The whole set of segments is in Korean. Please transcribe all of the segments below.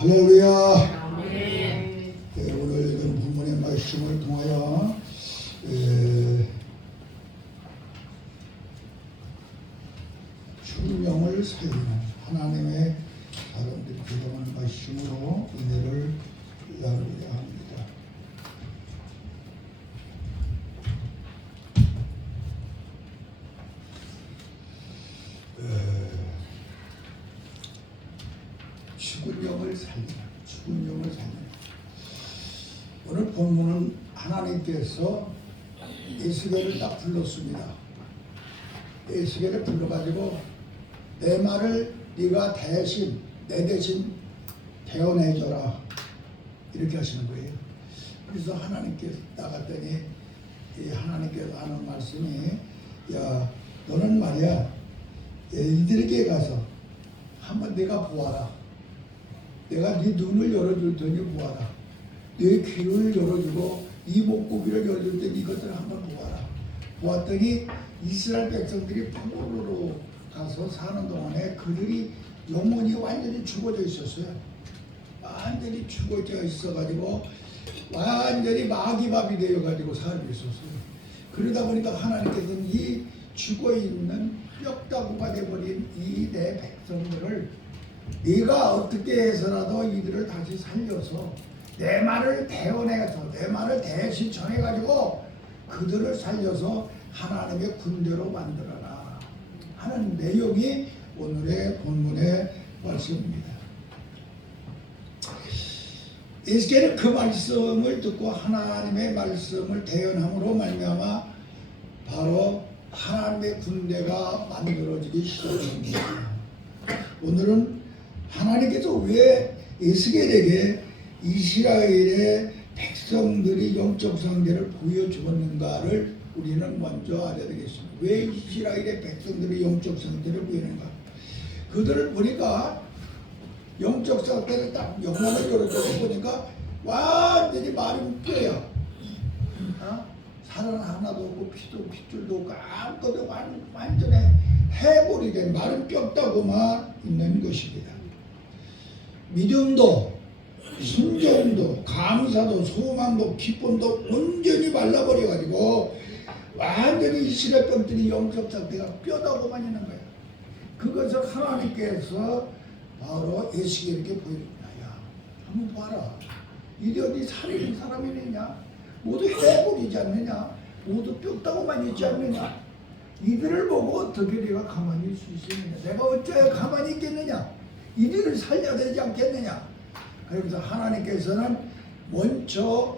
할렐루야. 아멘. 오늘 읽은 본문의 말씀을 통하여 충명을 살리는 하나님의 사람들이 교정하는 말씀으로 은혜를 나누려 합니다. 죽은 영을 살리는 오늘 본문은 하나님께서 에스겔을 딱 불렀습니다. 에스겔을 불러가지고 내 말을 네가 내 대신 대언해줘라 이렇게 하시는 거예요. 그래서 하나님께서 나갔더니 하나님께서 하는 말씀이 야 너는 말이야 이들에게 가서 한번 내가 보아라. 내가 네 눈을 열어줄 테니 보아라. 네 귀를 열어주고 이 목구비를 열어줄 테니 이것들을 한번 보아라. 보았더니 이스라엘 백성들이 포로로 가서 사는 동안에 그들이 영혼이 완전히 죽어져 있었어요. 완전히 죽어져 있어가지고 완전히 마귀밥이 되어가지고 살고 있었어요. 그러다 보니까 하나님께서는 이 죽어있는 뼈다구가 돼버린 이 내 백성들을 네가 어떻게 해서라도 이들을 다시 살려서 내 말을 대언해서 내 말을 대신 전해가지고 그들을 살려서 하나님의 군대로 만들어라 하는 내용이 오늘의 본문의 말씀입니다. 에스겔은 그 말씀을 듣고 하나님의 말씀을 대언함으로 말미암아 바로 하나님의 군대가 만들어지기 시작합니다. 오늘은 하나님께서 왜 에스겔에게 이스라엘의 백성들이 영적 상태를 보여주었는가를 우리는 먼저 알아야 되겠습니다. 왜 이스라엘의 백성들이 영적 상태를 보이는가? 그들을 보니까 영적 상태를 딱 영혼을 열어줘서 보니까 완전히 마른 뼈야. 살은 하나도 없고 피도 핏줄도 없고 아무것도 완전히 해골이 된 마른 뼈다구만 있는 것입니다. 믿음도 순종도 감사도 소망도 기쁨도 온전히 말라버려가지고 완전히 이스라엘 백성들이 영적 상태가 뼈다구만 있는 거야. 그것을 하나님께서 바로 에스겔에게 보여줍니다. 야, 한번 봐라. 이게 어디 살인 사람이냐? 모두 해골이지 않느냐? 모두 뼈다구만 있지 않느냐? 이들을 보고 어떻게 내가 가만히 있을 수 있느냐? 내가 어찌하여 가만히 있겠느냐? 이들을 살려야 되지 않겠느냐? 그래서 하나님께서는 먼저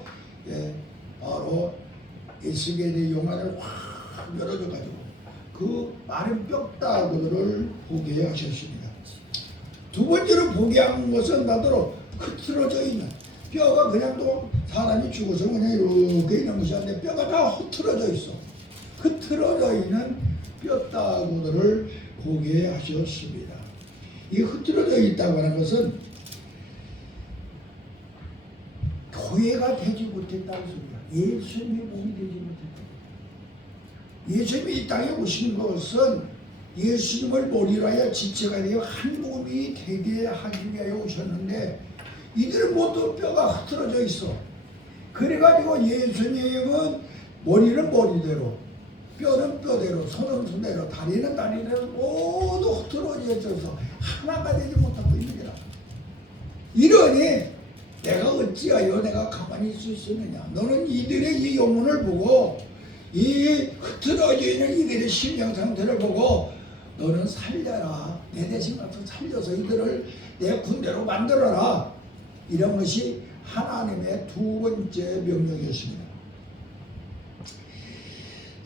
바로 에스겔의 영안을 확 열어줘가지고 그 마른 뼈다구들을 보게 하셨습니다. 두 번째로 보게 한 것은 나더러 흐트러져 있는 뼈가 그냥 또 사람이 죽어서 그냥 이렇게 있는 것이 아닌데 뼈가 다 흐트러져 있어. 흐트러져 있는 뼈다구들을 보게 하셨습니다. 이 흐트러져 있다고 하는 것은 교회가 되지 못했다는 소리야. 예수님의 몸이 되지 못했다. 예수님이 이 땅에 오신 것은 예수님을 머리로 하여 지체가 되어 한 몸이 되게 하기 위하여 오셨는데 이들은 모두 뼈가 흐트러져 있어. 그래가지고 예수님은 머리는 머리대로 뼈는 뼈대로 손은 손대로 다리는 다리대로 모두 흐트러져 있어서 하나가 되지 못하고 있는 거라. 이러니 내가 어찌하여 내가 가만히 있을 수 있느냐. 너는 이들의 이 영혼을 보고 이 흐트러져 있는 이들의 심령 상태를 보고 너는 살려라. 내 대신 가서 살려서 이들을 내 군대로 만들어라. 이런 것이 하나님의 두 번째 명령이었습니다.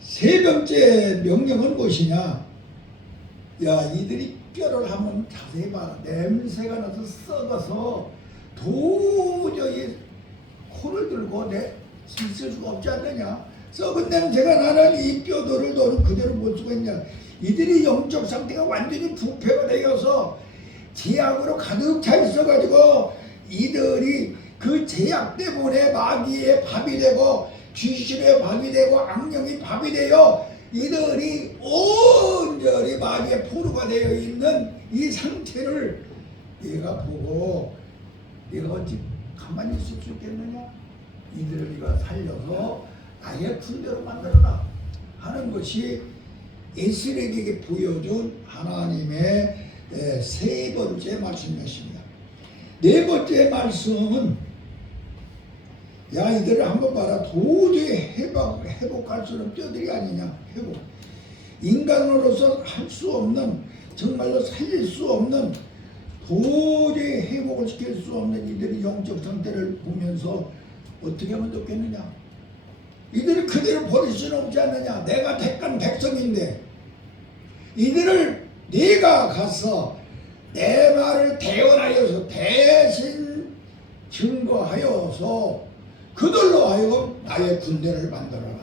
세 번째 명령은 무엇이냐? 야, 이들이 뼈를 한번 자세히 봐라. 냄새가 나서 썩어서 도저히 코를 들고 있을 수가 없지 않느냐? 썩은 냄새가 나는 이 뼈들을 너는 그대로 못 쓰고 있냐? 이들이 영적 상태가 완전히 부패가 되어서 제약으로 가득 차 있어가지고 이들이 그 제약 때문에 마귀의 밥이 되고 귀신의 밥이 되고 악령의 밥이 되어 이들이 온전히 마귀의 포로가 되어 있는 이 상태를 얘가 보고 네가 어찌 가만히 있을 수 있겠느냐? 이들을 네가 살려서 나의 군대로 만들어라 하는 것이 에스겔에게 보여준 하나님의 세 번째 말씀이었습니다. 네 번째 말씀은 야 이들을 한번 봐라. 도저히 회복할 수 없는 뼈들이 아니냐. 회복. 인간으로서 할 수 없는, 정말로 살릴 수 없는, 도저히 회복을 시킬 수 없는 이들의 영적 상태를 보면서 어떻게 하면 좋겠느냐. 이들을 그대로 버릴 수는 없지 않느냐. 내가 택한 백성인데 이들을 네가 가서 내 말을 대언하여서 대신 증거하여서 그들로 하여금 나의 군대를 만들어라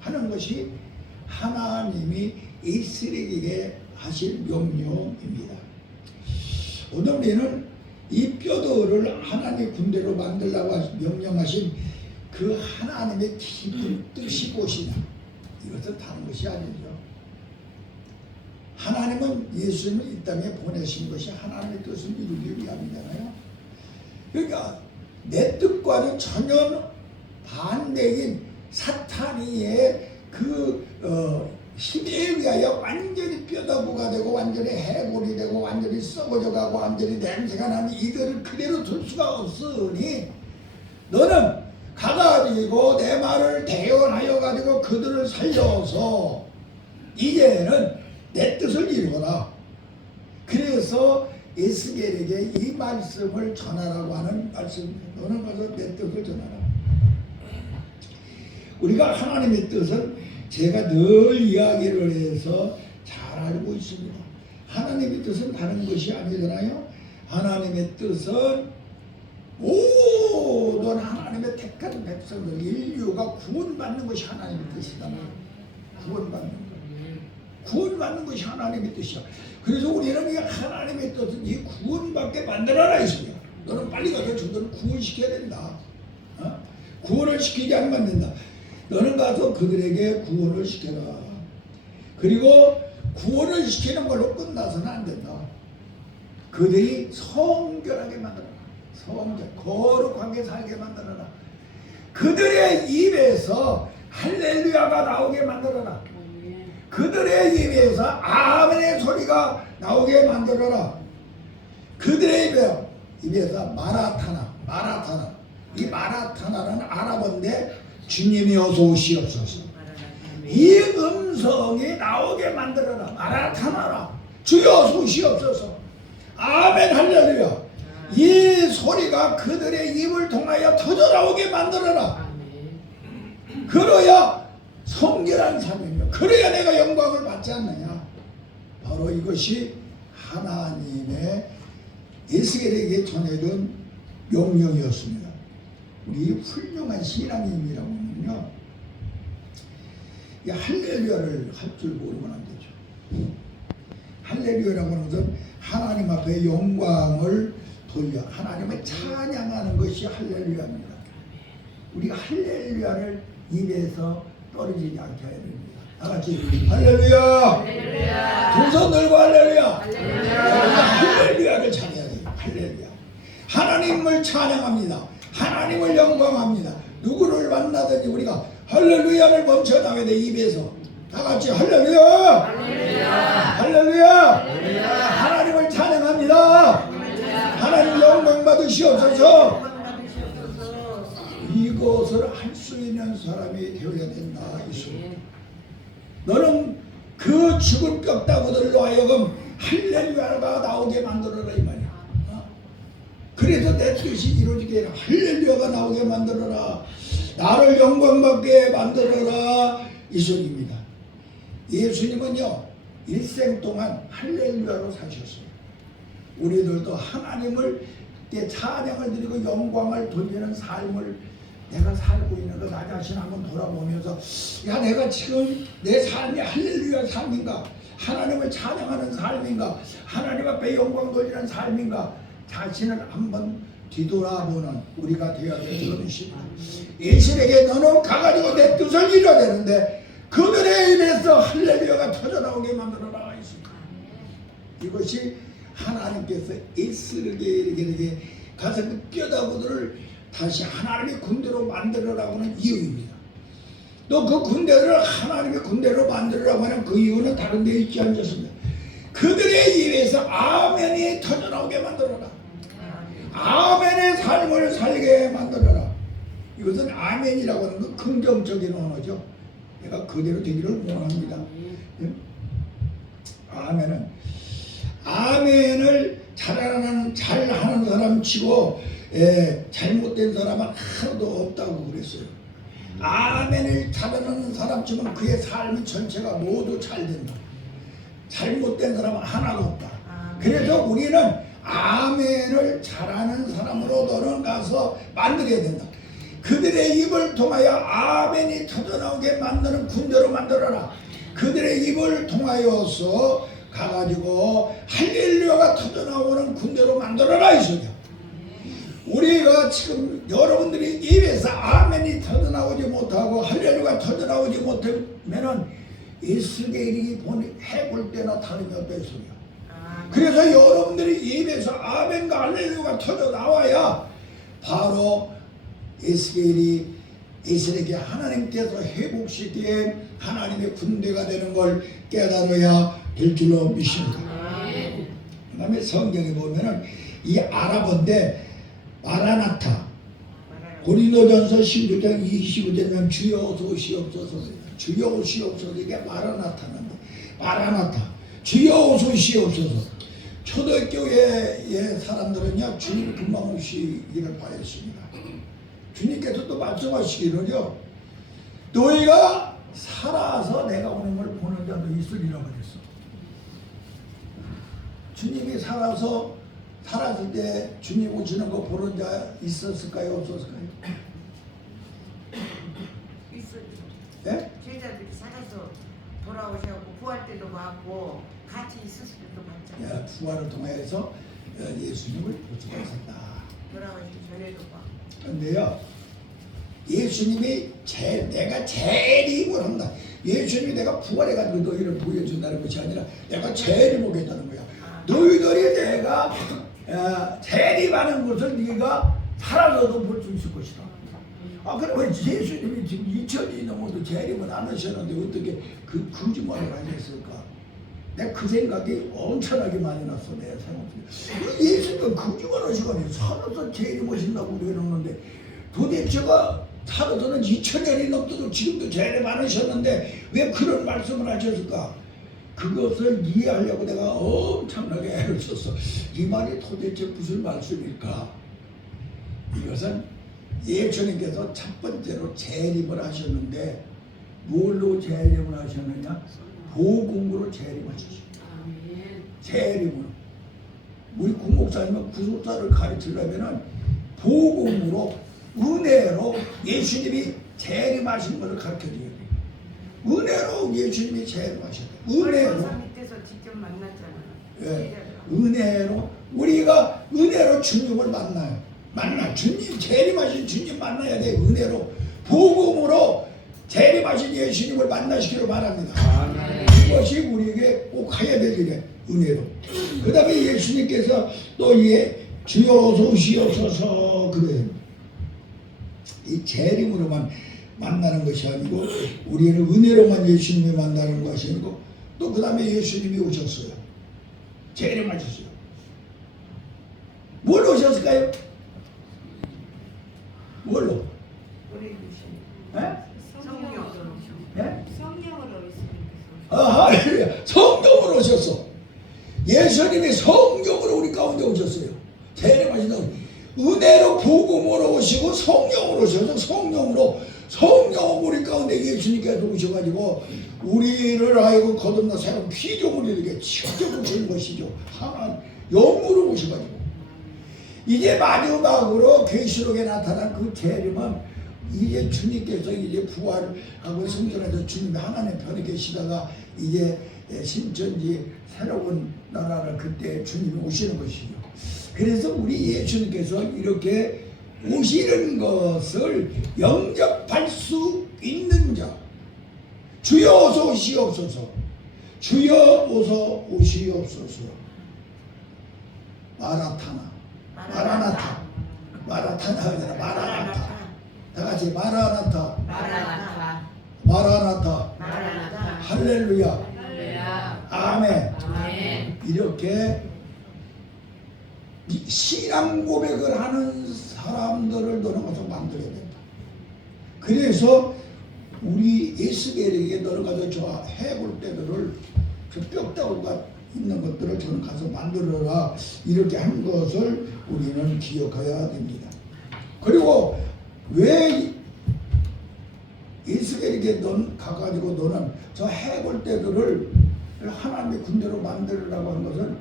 하는 것이 하나님이 에스겔에게 하실 명령입니다. 오늘 우리는 이 뼈들을 하나님의 군대로 만들라고 명령하신 그 하나님의 깊은 뜻이 무엇이냐. 이것은 다른 것이 아니죠. 하나님은 예수님을 이 땅에 보내신 것이 하나님의 뜻을 이루기 위함이잖아요. 그러니까 내 뜻과는 전혀 반대인 사탄이의 그 힘에 의하여 완전히 뼈다구가 되고 완전히 해골이 되고 완전히 썩어져 가고 완전히 냄새가 나는 이들을 그대로 둘 수가 없으니 너는 가가지고 내 말을 대언하여 가지고 그들을 살려서 이제는 내 뜻을 이루거라. 그래서 에스겔에게 이 말씀을 전하라고 하는 말씀. 너는 가서 내 뜻을 전하라. 우리가 하나님의 뜻은 제가 늘 이야기를 해서 잘 알고 있습니다. 하나님의 뜻은 다른 것이 아니잖아요. 하나님의 뜻은 모든 하나님의 택한 백성들, 인류가 구원받는 것이 하나님의 뜻이다. 구원받는 것. 구원받는 것이 하나님의 뜻이야. 그래서 우리는 이 하나님의 뜻은 이 구원받게 만들어라 했습니다. 너는 빨리 가서 저들을 구원시켜야 된다. 구원을 시키지 않으면 안 된다. 너는 가서 그들에게 구원을 시켜라. 그리고 구원을 시키는 걸로 끝나서는 안 된다. 그들이 성결하게 만들어라. 성결, 거룩하게 살게 만들어라. 그들의 입에서 할렐루야가 나오게 만들어라. 그들의 입에서 아멘의 소리가 나오게 만들어라. 그들의 입에서 마라타나. 이 마라타나는 아랍어인데 주님이 어서 오시옵소서. 이 음성이 나오게 만들어라. 마라타나라. 주여 어서 오시옵소서. 아멘 할렐루야. 이 소리가 그들의 입을 통하여 터져나오게 만들어라. 그래야 성결한 삶이며 그래야 내가 영광을 받지 않느냐. 바로 이것이 하나님의 에스겔에게 전해준 명령이었습니다. 우리 훌륭한 신앙인이라고는요, 이 할렐루야를 할 줄 모르면 안 되죠. 할렐루야라고 하는 것은 하나님 앞에 영광을 돌려 하나님을 찬양하는 것이 할렐루야입니다. 우리가 할렐루야를 입에서 떨어지지 않게 해야 됩니다. 다 같이 할렐루야. 두 손 들고 할렐루야. 할렐루야를 찬양해야 돼요. 할렐루야. 하나님을 찬양합니다. 하나님을 영광합니다. 누구를 만나든지 우리가 할렐루야를 멈춰 나와야 돼. 입에서 다 같이 할렐루야. 할렐루야. 하나님을 찬양합니다. 하나님 영광 받으시옵소서. 이것을 할 수 있는 사람이 되어야 된다. 너는 그 죽은 뼈다구들로 하여금 할렐루야가 나오게 만들어라 이 말이야. 그래서 내 뜻이 이루어지게 해라. 할렐루야가 나오게 만들어라. 나를 영광받게 만들어라. 이 소리입니다. 예수님은요 일생 동안 할렐루야로 사셨어요. 우리들도 하나님을 찬양을 드리고 영광을 돌리는 삶을 내가 살고 있는 거 나 자신 한번 돌아보면서 야 내가 지금 내 삶이 할렐루야 삶인가, 하나님을 찬양하는 삶인가, 하나님 앞에 영광 돌리는 삶인가, 자신을 한번 뒤돌아보는 우리가 되어야 되는 것입니다. 예수에게 너는 가가지고 내 뜻을 이뤄야 되는데 그들의 입에서 할렐루야가 터져나오게 만들어라 있습니다. 이것이 하나님께서 에스겔에게 가서 그 뼈다구들을 다시 하나님의 군대로 만들어라고 하는 이유입니다. 또 그 군대를 하나님의 군대로 만들어라고 하는 그 이유는 다른 데 있지 않습니다. 그들의 입에서 아멘이 터져나오게 만들어라. 아멘의 삶을 살게 만들어라. 이것은 아멘이라고 하는 건 긍정적인 언어죠. 내가 그대로 되기를 원합니다. 아멘을 잘하는 사람 치고 잘못된 사람은 하나도 없다고 그랬어요. 아멘을 잘하는 사람 치면 그의 삶 전체가 모두 잘 된다. 잘못된 사람은 하나도 없다. 그래서 우리는 아멘을 잘하는 사람으로 너는 가서 만들어야 된다. 그들의 입을 통하여 아멘이 터져나오게 만드는 군대로 만들어라. 그들의 입을 통하여서 가가지고 할렐루야가 터져나오는 군대로 만들어라 이 소리야. 우리가 지금 여러분들이 입에서 아멘이 터져나오지 못하고 할렐루야가 터져나오지 못하면은 이스라엘이 해볼 때나 다름이 없다 이 소리야. 그래서 여러분들이 입에서 아멘과 할렐루야가 터져나와야 바로 이스라엘이 하나님께서 회복시킨 하나님의 군대가 되는 걸 깨달아야 될 줄로 믿습니다. 그 다음에 성경에 보면은 이 아랍어인데 마라나타, 고린도전서 16장 25절에 주여 오소시옵소서, 주여 오시옵소서. 이게 마라나타인데, 마라나타, 주여 오소시옵소서. 초대교회의 사람들은요 주님 금방 오시기를 바랬습니다. 주님께서 또 말씀하시기를요, 너희가 살아서 내가 오는 걸 보는 자도 있으리라고 그랬어. 주님이 살았을 때 주님 오시는 거 보는 자 있었을까요? 없었을까요? 있었죠. 네? 제자들이 살아서 돌아오셔고 부활 때도 봤고 같이 있었을 때도 봤잖아요. 부활을 통해서 예수님을 볼 수가 있었다. 돌아오시기 전에도 봤고. 근데요, 예수님이 내가 재림을 한다. 예수님이 내가 부활해가지고 너희를 보여준다는 것이 아니라 내가 재림하겠다는 거야. 너희들이 내가 재림하는 것을 네가 살아서도 볼 수 있을 것이다. 그러면 예수님이 지금 2000년이 넘어도 재림을 안 하셨는데 어떻게 그 거짓말을 하셨을까? 내가 그 생각이 엄청나게 많이 났어. 내 생각에 예수님은 거짓말 하시거든요. 살아서 재림하신다고 그러는데 도대체가 살아서는 2000년이 넘도록 지금도 재림 안 하셨는데 왜 그런 말씀을 하셨을까? 그것을 이해하려고 내가 엄청나게 애를 썼어. 이 말이 도대체 무슨 말씀일까? 이것은 예수님께서 첫 번째로 재림을 하셨는데 뭘로 재림을 하셨느냐? 복음으로 재림하셨습니다. 재림으로. 우리 구목사님은 구속사를 가르치려면은 복음으로, 은혜로 예수님이 재림하신 것을 가르쳐줘야 돼요. 은혜로 예수님이 재림하셨다. 은혜로. 밑에서 직접 만났잖아요. 예, 은혜로 우리가 은혜로 주님을 만나 주님 재림하신 주님 만나야 돼. 은혜로 복음으로 재림하신 예수님을 만나시기를 바랍니다. 이것이 우리에게 꼭 해야 될 일이에요. 은혜로. 그 다음에 예수님께서 또 주여 오시옵소서 그래요. 이 재림으로만 만나는 것이 아니고 우리는 은혜로만 예수님을 만나는 것이 아니고 또 그 다음에 예수님이 오셨어요. 재림하셨어요. 뭘 오셨을까요? 뭘로? 우리 주신 네? 성령으로. 네? 성령으로 있으니까. 할렐루야. 성령으로 오셨어. 예수님이 성령으로 우리 가운데 오셨어요. 재림하신다고. 은혜로 복음으로 오시고 성령으로 오셔서 성령으로 우리 가운데 예수님께서 오셔가지고 우리를 하여금 거듭나 새로운 피조물이 되게 직접 오시는 것이죠. 하나님 영으로 오셔가지고 이제 마지막으로 계시록에 나타난 그 재림은 이제 주님께서 이제 부활하고 승천해서 주님이 하나님 편에 계시다가 이제 신천지 새로운 나라를 그때 주님이 오시는 것이죠. 그래서 우리 예수님께서 이렇게 오시는 것을 영접할 수 있는 자, 주여 어서 오시옵소서, 주여 어서 오시옵소서. 마라나타 마라타냐 하잖아. 마라나타. 다 같이 마라나타. 마라나타. 마라나타. 마라나타. 할렐루야. 할렐루야. 아멘. 아멘. 이렇게 신앙 고백을 하는 사람들을 너는 가서 만들어야 된다. 그래서 우리 에스겔에게 너는 가서 저 해골대들을 저 뼈다구가 있는 것들을 저는 가서 만들어라 이렇게 한 것을 우리는 기억해야 됩니다. 그리고 왜 에스겔에게 넌 가가지고 너는 저 해골대들을 하나님의 군대로 만들으라고 한 것은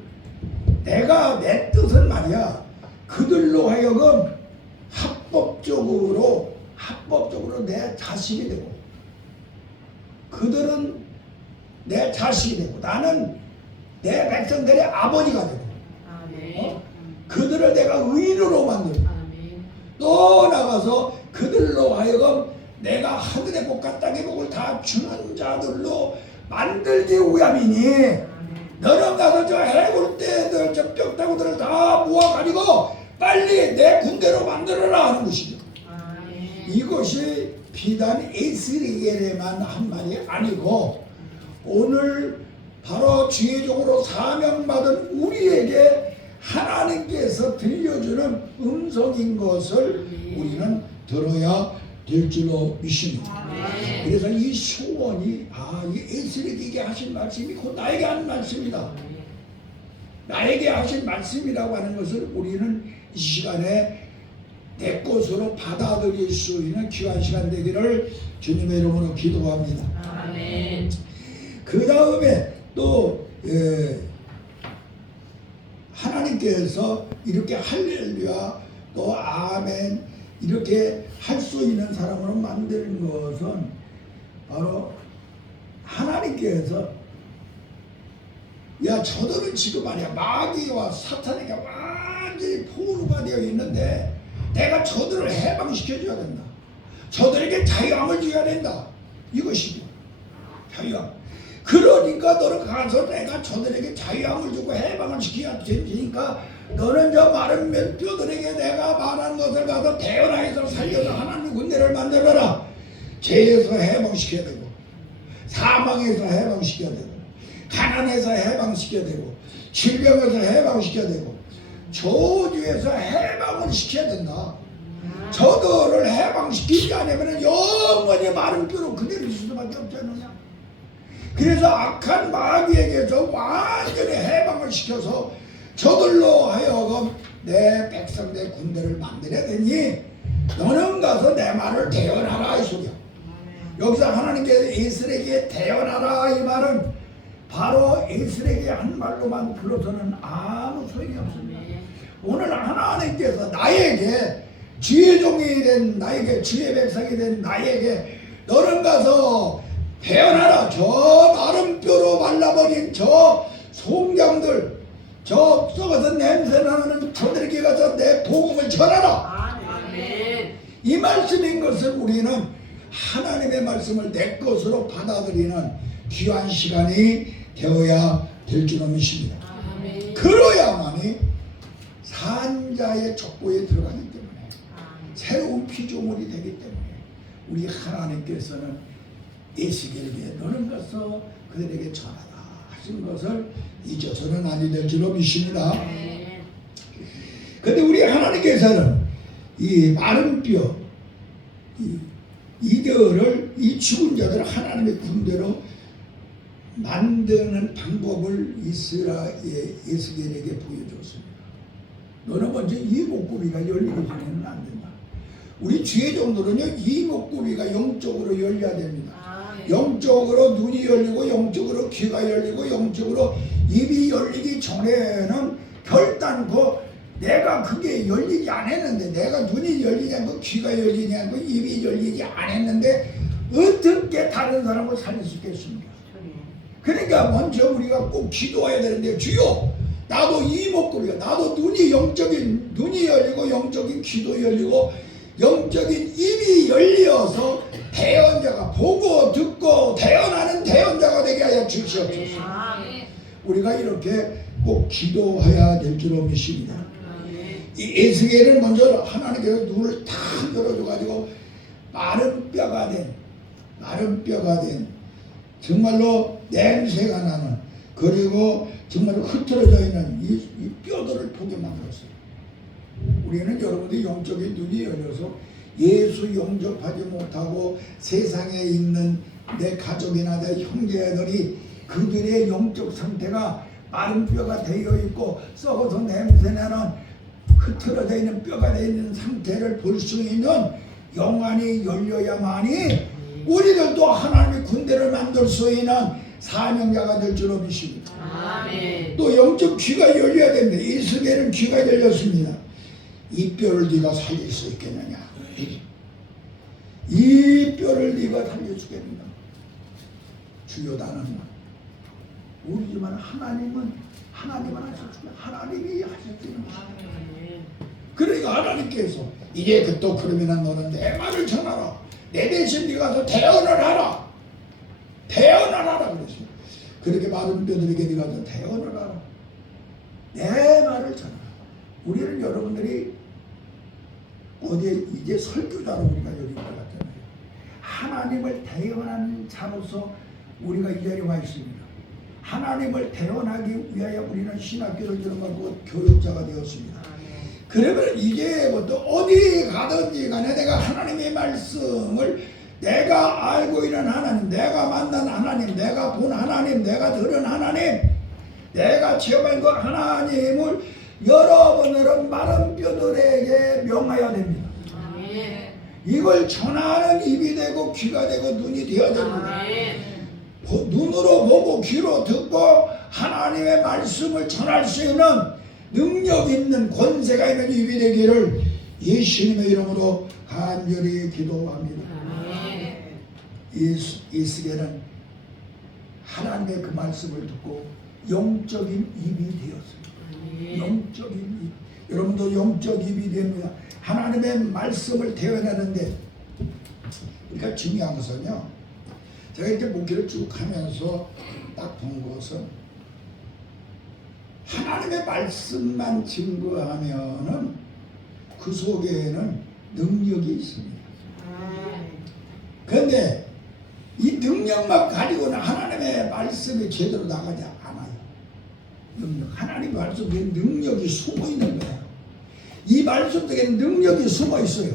내가 내 뜻은 말이야 그들로 하여금 합법적으로 내 자식이 되고 그들은 내 자식이 되고 나는 내 백성들의 아버지가 되고 아멘. 그들을 내가 의인으로 만들고 아멘. 또 나가서 그들로 하여금 내가 하늘의 복과 땅의 복을 다 주는 자들로 만들기 위함이니 너는 가서 저 해골대들 저 뼈다구들을 다 모아가지고 빨리 내 군대로 만들어라 하는 것이죠. 아멘. 이것이 비단 에스겔에만 한 말이 아니고 오늘 바로 주의적으로 사명받은 우리에게 하나님께서 들려주는 음성인 것을 우리는 들어야 될 줄로 믿습니다. 아멘. 그래서 이 소원이 이 에스겔에게 하신 말씀이 곧 나에게 한 말씀이다. 나에게 하신 말씀이라고 하는 것을 우리는 이 시간에 내 것으로 받아들일 수 있는 귀한 시간 되기를 주님의 이름으로 기도합니다. 아멘. 그 다음에 또 하나님께서 이렇게 할렐루야 또 아멘 이렇게 할 수 있는 사람으로 만드는 것은 바로 하나님께서 야 저들은 지금 말이야 마귀와 사탄에게 완전히 포로가 되어 있는데 내가 저들을 해방시켜줘야 된다. 저들에게 자유함을 줘야 된다. 이것이죠. 자유함. 그러니까 너는 가서 내가 저들에게 자유함을 주고 해방을 시켜야 되니까 너는 저 마른 뼈들에게 내가 말한 것을 가서 태어나서 살려서 하나님의 군대를 만들어라. 죄에서 해방시켜야 되고 사망에서 해방시켜야 되고 가난에서 해방시켜야 되고 질병에서 해방시켜야 되고 저주에서 해방을 시켜야 된다. 저들을 해방시키지 않으면 영원히 마른 뼈로 그대로 있을 수밖에 없지 않느냐. 그래서 악한 마귀에게서 완전히 해방을 시켜서 저들로 하여금 내 백성 내 군대를 만들어야 되니 너는 가서 내 말을 대언하라 이 소리야. 여기서 하나님께서 에스겔에게 대언하라 이 말은 바로 에스겔에게 한 말로만 들어서는 아무 소용이 없습니다. 오늘 하나님께서 나에게 주의 종이 된 나에게 주의 백성이 된 나에게 너는 가서 대언하라. 저 마른 뼈로 말라버린 저 송장들 저 썩어서 냄새나는 저들에게 가서 내 복음을 전하라. 아멘. 이 말씀인 것을 우리는 하나님의 말씀을 내 것으로 받아들이는 귀한 시간이 되어야 될 줄로 믿습니다. 아멘. 그러야만이 산자의 족보에 들어가기 때문에 새로운 피조물이 되기 때문에 우리 하나님께서는 에스겔에게 너는 가서 그들에게 전하라 하신 것을 잊어서는 아니 될 줄로 믿습니다. 그런데 우리 하나님께서는 이 마른 뼈 이들을 이 죽은 자들을 하나님의 군대로 만드는 방법을 에스겔에게 보여줬습니다. 너는 먼저 이목구비가 열리기 전에는 안 된다. 우리 주의 종들은요 이목구비가 영적으로 열려야 됩니다. 영적으로 눈이 열리고 영적으로 귀가 열리고 영적으로 입이 열리기 전에는 결단코 내가 그게 열리지 않았는데 내가 눈이 열리지 않고 귀가 열리지 않고 입이 열리지 않았는데 어떻게 다른 사람을 살릴 수 있겠습니까? 그러니까 먼저 우리가 꼭 기도해야 되는데 주여 나도 이목구비가 나도 영적인 눈이 열리고 영적인 귀도 열리고 영적인 입이 열려서 대언자가 보고 듣고 대언하는 대언자가 되게 하여 주시옵소서. 우리가 이렇게 꼭 기도해야 될 줄로 믿습니다. 이 에스겔은 먼저 하나님께서 눈을 탁 열어줘가지고 마른 뼈가 된 정말로 냄새가 나는, 그리고 정말로 흐트러져 있는 이 뼈들을 보게 만들었어요. 우리는 여러분들이 영적인 눈이 열려서 예수 영접하지 못하고 세상에 있는 내 가족이나 내 형제들이 그들의 영적 상태가 마른 뼈가 되어 있고 썩어서 냄새나는 흐트러져 있는 뼈가 되어 있는 상태를 볼 수 있는 영안이 열려야만이 우리들도 하나님의 군대를 만들 수 있는 사명자가 될 줄로 믿습니다. 아멘. 또 영적 귀가 열려야 됩니다. 에스겔은 귀가 열렸습니다. 이 뼈를 네가 살릴 수 있겠느냐? 이 뼈를 네가 살릴 수 있겠느냐? 주여 나는 모르지만 하나님은 하셨습니다. 하나님이 하셨다는 것입니다. 그러니까 하나님께서 이제 또 그러면 너는 내 말을 전하라. 내 대신 네가 가서 대언을 하라. 그랬어요. 그렇게 마른 뼈들에게 네가 가서 대언을 하라. 내 말을 전하라. 우리는 여러분들이 어디에 이제 설교자로 우리가 여기 것 같잖아요. 하나님을 대언하는 자로서 우리가 이 자리에 와 있습니다. 하나님을 대언하기 위하여 우리는 신학교를 들어가고 교육자가 되었습니다. 그러면 이제부터 어디 가든지 간에 내가 하나님의 말씀을 내가 알고 있는 하나님, 내가 만난 하나님, 내가 본 하나님, 내가 들은 하나님, 내가 체험한 그 하나님을 여러분들은 마른 뼈들에게 명하여야 됩니다. 이걸 전하는 입이 되고 귀가 되고 눈이 되어야 됩니다. 눈으로 보고 귀로 듣고 하나님의 말씀을 전할 수 있는 능력 있는 권세가 있는 입이 되기를 예수님의 이름으로 간절히 기도합니다. 에스겔은 하나님의 그 말씀을 듣고 영적인 입이 되었습니다. 영적인 입. 여러분도 영적 입이 됩니다. 하나님의 말씀을 대언하는데, 그러니까 중요한 것은요, 제가 이렇게 목회를 쭉 하면서 딱 본 것은 하나님의 말씀만 증거하면은 그 속에는 능력이 있습니다. 그런데 이 능력만 가지고는 하나님의 말씀이 제대로 나가지 않아요. 하나님의 말씀 속에 능력이 숨어 있는 거예요. 이 말씀 속에 능력이 숨어 있어요.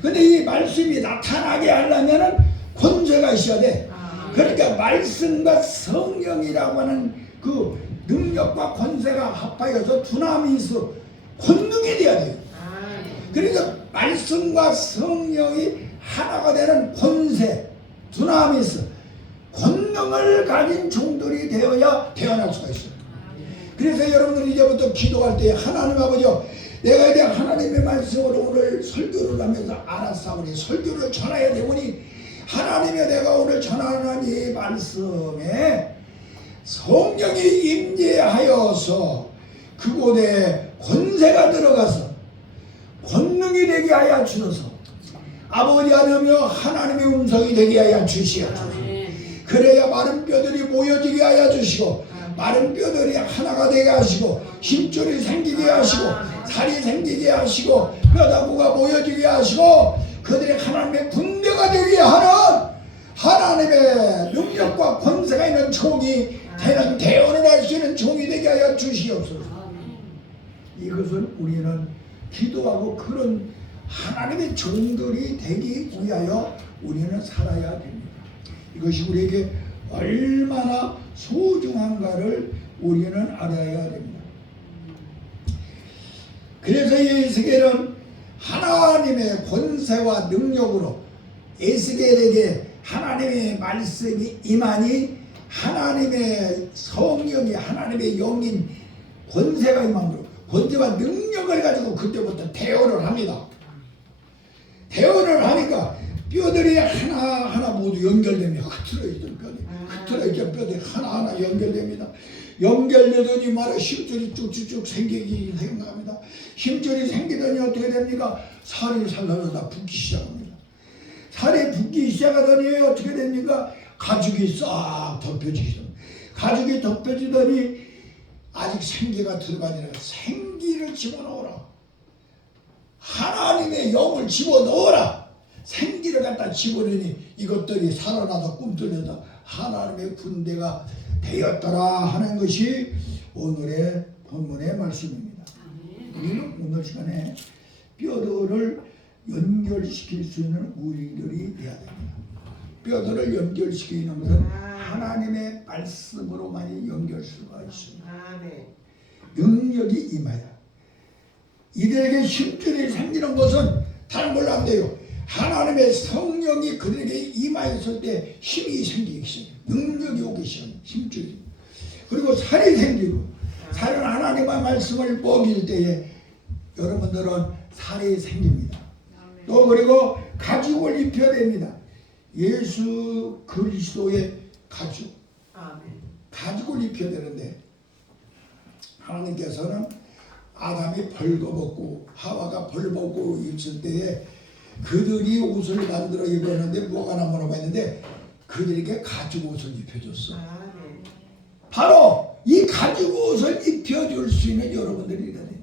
근데 이 말씀이 나타나게 하려면은 권세가 있어야 돼. 그러니까 말씀과 성령이라고 하는 그 능력과 권세가 합하여서 두나미스 권능이 돼야 돼요. 그러니까 말씀과 성령이 하나가 되는 권세, 두나미스 권능을 가진 종들이 되어야 태어날 수가 있어요. 그래서 여러분들 이제부터 기도할 때 하나님 아버지요, 내가 이제 하나님의 말씀으로 오늘 설교를 하면서 알았사오니 설교를 전해야 되오니 하나님의 내가 오늘 전하는 이 말씀에 성령이 임재하여서 그곳에 권세가 들어가서 권능이 되게 하여 주셔서 아버지 하나며 하나님의 음성이 되게 하여 주시옵소서. 그래야 마른 뼈들이 모여지게 하여 주시고 마른 뼈들이 하나가 되게 하시고 힘줄이 생기게 하시고 살이 생기게 하시고 뼈다구가 모여지게 하시고 그들이 하나님의 군대가 되게 하는 하나님의 능력과 권세가 있는 종이 되는 대언을 할 수 있는 종이 되게 하여 주시옵소서. 이것을 우리는 기도하고 그런 하나님의 종들이 되기 위하여 우리는 살아야 됩니다. 이것이 우리에게 얼마나 소중한가를 우리는 알아야 됩니다. 그래서 에스겔은 하나님의 권세와 능력으로 에스겔에게 하나님의 말씀이 임하니 하나님의 성령이 하나님의 영인 권세가 임함으로 권세와 능력을 가지고 그때부터 대언을 합니다. 대언을 하니까 뼈들이 하나하나 모두 연결됩니다. 흐트러있던 뼈들이 흐트러있던 뼈들이 하나하나 연결됩니다. 연결되더니 말에 힘줄이 쭉쭉쭉 생기기 생각합니다. 힘줄이 생기더니 어떻게 됩니까? 살이 살살살살 붓기 시작합니다. 살이 붓기 시작하더니 어떻게 됩니까? 가죽이 싹 덮여지기 시작합니다. 가죽이 덮여지더니 아직 생기가 들어가지 않아요. 생기를 집어넣어라. 하나님의 영을 집어넣어라. 생기를 갖다 집어넣으니 이것들이 살아나서 꿈틀려서 하나님의 군대가 되었더라 하는 것이 오늘의 본문의 말씀입니다. 우리는 오늘 시간에 뼈들을 연결시킬 수 있는 우리들이 되어야 됩니다. 뼈들을 연결시키는 것은 하나님의 말씀으로만이 연결 수가 있습니다. 능력이 임하여 이들에게 힘줄이 생기는 것은 다른 걸로 안 돼요. 하나님의 성령이 그들에게 임하였을 때 힘이 생기기 시작해요. 능력이 오기 시작해요. 힘줄이. 그리고 살이 생기고, 살은 하나님의 말씀을 먹일 때에 여러분들은 살이 생깁니다. 또 그리고 가죽을 입혀야 됩니다. 예수 그리스도의 가죽. 가죽을 입혀야 되는데 하나님께서는 아담이 벌거벗고 하와가 벌벗고 입을 때에 그들이 옷을 만들어 입었는데 뭐가 남으라고 했는데 그들에게 가죽 옷을 입혀줬어. 바로 이 가죽 옷을 입혀줄 수 있는 여러분들이 되는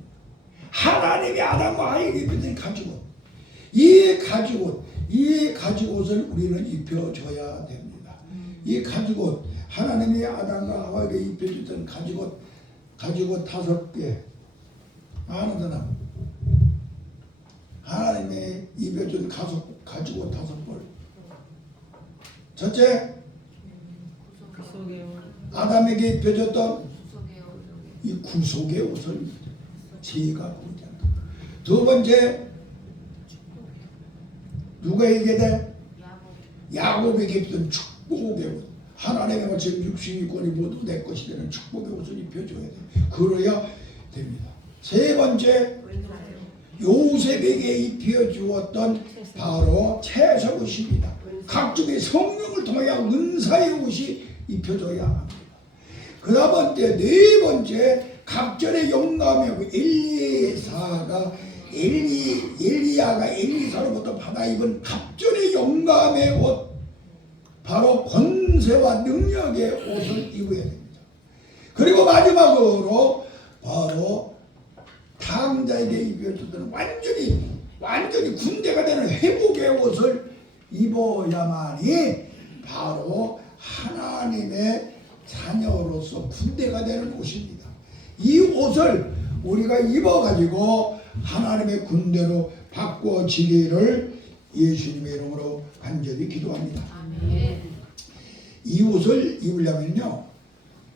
하나님이 아담과 하와에게 입혀준 가죽 옷. 이 가죽 옷을 우리는 입혀줘야 됩니다. 이 가죽 옷, 하나님이 아담과 하와에게 입혀줬던 가죽 옷 5개. 아는 사람. 하나님이 입혀준 가죽 옷 5벌. 첫째, 아담에게 입혀줬던 이 구속의 옷을 죄가 보지 않다. 두 번째, 누가 얘기해? 야곱에게 입던 축복의 옷. 하나님의 지금 육신이권이 모두 내 것이 되는 축복의 옷을 입혀줘야 돼. 그래야 됩니다. 세 번째, 요셉에게 입혀주었던 바로 채석 옷입니다. 각종의 성령을 통하여 은사의 옷이 입혀줘야 합니다. 그 다음 네 번째, 각절의 영감이고 엘리야가 엘리사로부터 받아 입은 갑절의 영감의 옷, 바로 권세와 능력의 옷을 입어야 됩니다. 그리고 마지막으로 바로 탕자에게 입혀주던 완전히 군대가 되는 회복의 옷을 입어야만이 바로 하나님의 자녀로서 군대가 되는 옷입니다. 이 옷을 우리가 입어가지고 하나님의 군대로 바꿔지기를 예수님의 이름으로 간절히 기도합니다. 아멘. 이 옷을 입으려면요,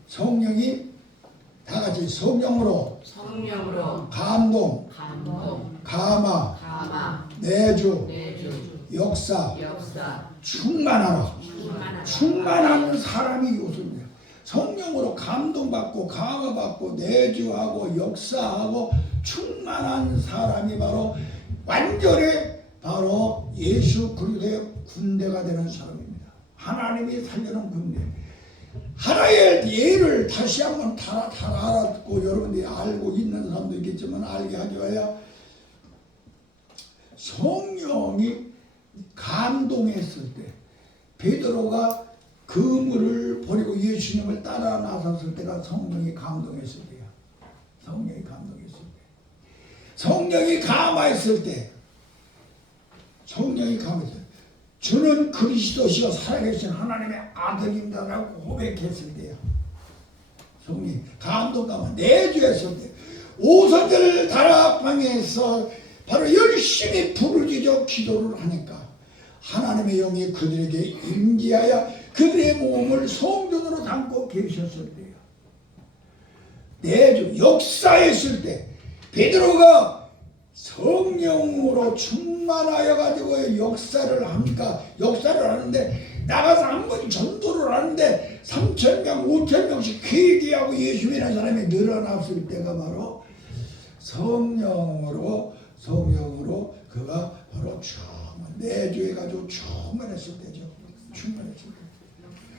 성령이 다 같이 성령으로 감동, 감화, 내주, 역사, 충만하라. 충만한 사람이 이 옷입니다. 성령으로 감동받고 감화받고 내주하고 역사하고 충만한 사람이 바로 완전히 바로 예수 그리스도의 군대가 되는 사람입니다. 하나님이 살려는 군대. 하나의 예를 다시 한번 다 알았고 여러분들이 알고 있는 사람도 있겠지만 알게 하기 위하여 성령이 감동했을 때 베드로가 그물을 버리고 예수님을 따라 나섰을 때가 성령이 감동했을 때야. 성령이 감동했을 때. 성령이 감화했을 때. 성령이 감화했을 때. 주는 그리스도시요 살아계신 하나님의 아들입니다라고 고백했을 때야. 성령이 감동 감화 내주했을 때. 오선절 다락방에서 바로 열심히 부르짖어 기도를 하니까 하나님의 영이 그들에게 임재하여 그들의 몸을 성전으로 담고 계셨을 때요. 내주 역사했을 때 베드로가 성령으로 충만하여 가지고 역사를 합니까? 역사를 하는데 나가서 한번 전도를 하는데 3,000명, 5,000명씩 회개하고 예수 믿는 사람이 늘어났을 때가 바로 성령으로 그가 바로 내주해가지고 충만했을 때죠. 충만했을 때.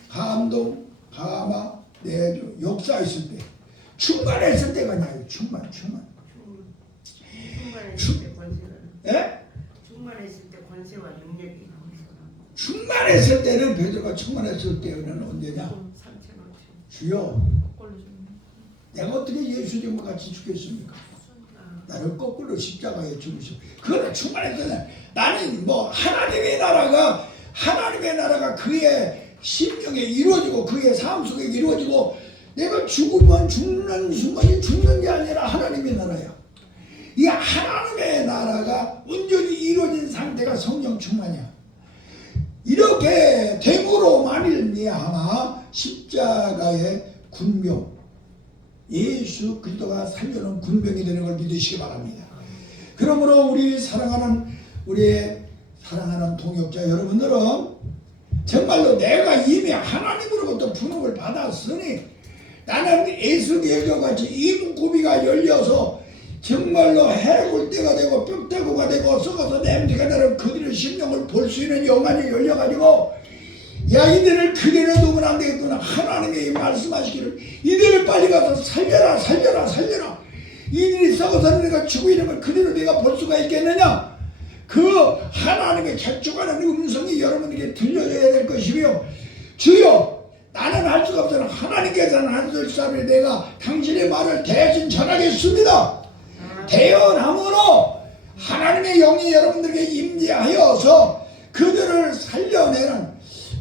감동, 감화, 내주, 역사했을 때. 충만했을 때가 아니에요. 충만했을 때 권세가. 충만했을 때 권세와 능력이 충만했을 때는 베드로가 충만했을 때는 언제냐? 주여, 내가 어떻게 예수님과 같이 죽겠습니까? 나를 거꾸로 십자가에 죽으시고 그거는 충만했잖아요. 나는 뭐 하나님의 나라가 그의 심령에 이루어지고 그의 삶 속에 이루어지고 내가 죽으면 죽는 순간이 죽는 게 아니라 하나님의 나라야. 이 하나님의 나라가 온전히 이루어진 상태가 성령 충만이야. 이렇게 됨으로 말미암아 십자가의 군병, 예수 그리스도가 살려놓은 군병이 되는 걸 믿으시기 바랍니다. 그러므로 우리의 사랑하는 동역자 여러분들은 정말로 내가 이미 하나님으로부터 부름을 받았으니 나는 에스겔과 같이 이목구비가 열려서 정말로 해골대가 되고 뼈대고가 되고 썩어서 냄새가 나는 그들의 심령을 볼 수 있는 영안이 열려가지고 야 이들을 그대로 두면 안 되겠구나. 하나님이 말씀하시기를 이들을 빨리 가서 살려라 이들이 썩어서 내가 죽어 있는 걸 그대로 내가 볼 수가 있겠느냐. 그 하나님의 결정하는 음성이 여러분에게 들려줘야 될 것이며 주여 나는 할 수가 없으나 하나님께서는 하실 사람이 내가 당신의 말을 대신 전하겠습니다. 대언함으로 하나님의 영이 여러분들에게 임재하여서 그들을 살려내는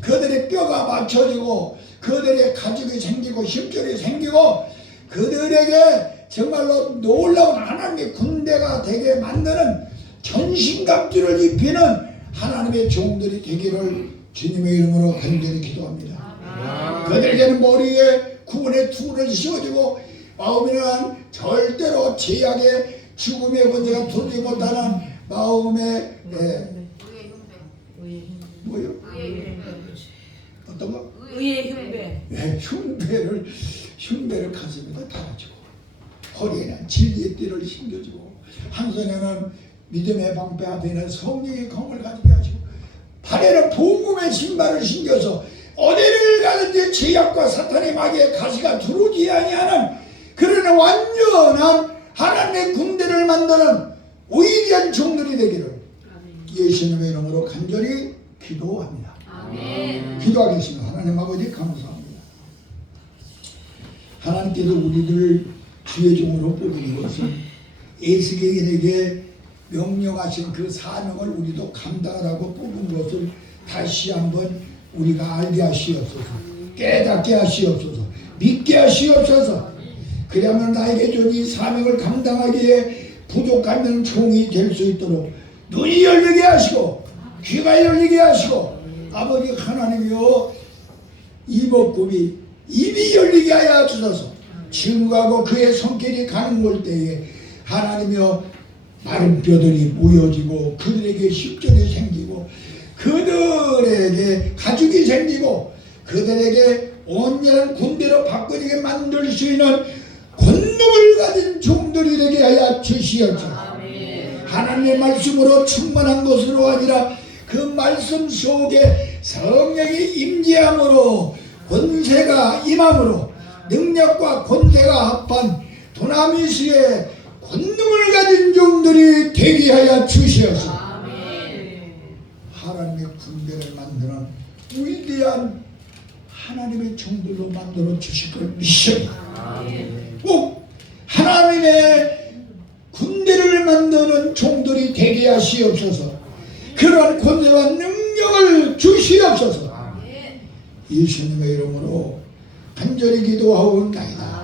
그들의 뼈가 맞춰지고 그들의 가죽이 생기고 힘줄이 생기고 그들에게 정말로 놀라운 하나님의 군대가 되게 만드는 전신갑주를 입히는 하나님의 종들이 되기를 주님의 이름으로 간절히 기도합니다. 그들에게는 머리에 구원의 투구를 씌워주고 마음에는 절대로 죄악의 죽음의 권세가 들지 못하는 마음의 뭐요? 어떤 거? 의의 흉배. 흉배를 가슴에다 달아주고 허리에는 진리의 띠를 신겨주고 한 손에는 믿음의 방패 앞에는 성령의 검을 가지게 하시고 발에는 복음의 신발을 신겨서 어디를 가든지 죄악과 사탄의 마귀의 가시가 들어오지 아니하는 그러나 완전한 하나님의 군대를 만드는 위대한 종들이 되기를 예수님의 이름으로 간절히 기도합니다. 아멘. 기도하겠습니다. 하나님 아버지 감사합니다. 하나님께서 우리들을 주의 종으로 뽑은 것은 에스겔에게 명령하신 그 사명을 우리도 감당하라고 뽑은 것을 다시 한번 우리가 알게 하시옵소서. 깨닫게 하시옵소서. 믿게 하시옵소서. 그러면 나에게 준 이 사명을 감당하기에 부족한 종이 될 수 있도록 눈이 열리게 하시고 귀가 열리게 하시고 아버지 하나님이여 이목구비 입이 열리게 하여 주소서. 증거하고 그의 손길이 가는 볼 때에 하나님이여 마른 뼈들이 모여지고 그들에게 십절이 생기고 그들에게 가죽이 생기고 그들에게 온전한 군대로 바꿔지게 만들 수 있는 권능을 가진 종들이 되게 하여 주시옵소서. 하나님의 말씀으로 충만한 것으로 아니라 그 말씀 속에 성령이 임재함으로 권세가 임함으로 능력과 권세가 합한 도나미스의 권능을 가진 종들이 되게 하여 주시옵소서. 하나님의 군대를 만드는 위대한 하나님의 종들로 만들어 주실 걸 믿습니다. 꼭 하나님의 군대를 만드는 종들이 되게 하시옵소서. 그러한 권세와 능력을 주시옵소서. 예수님의 이름으로 간절히 기도하옵나이다.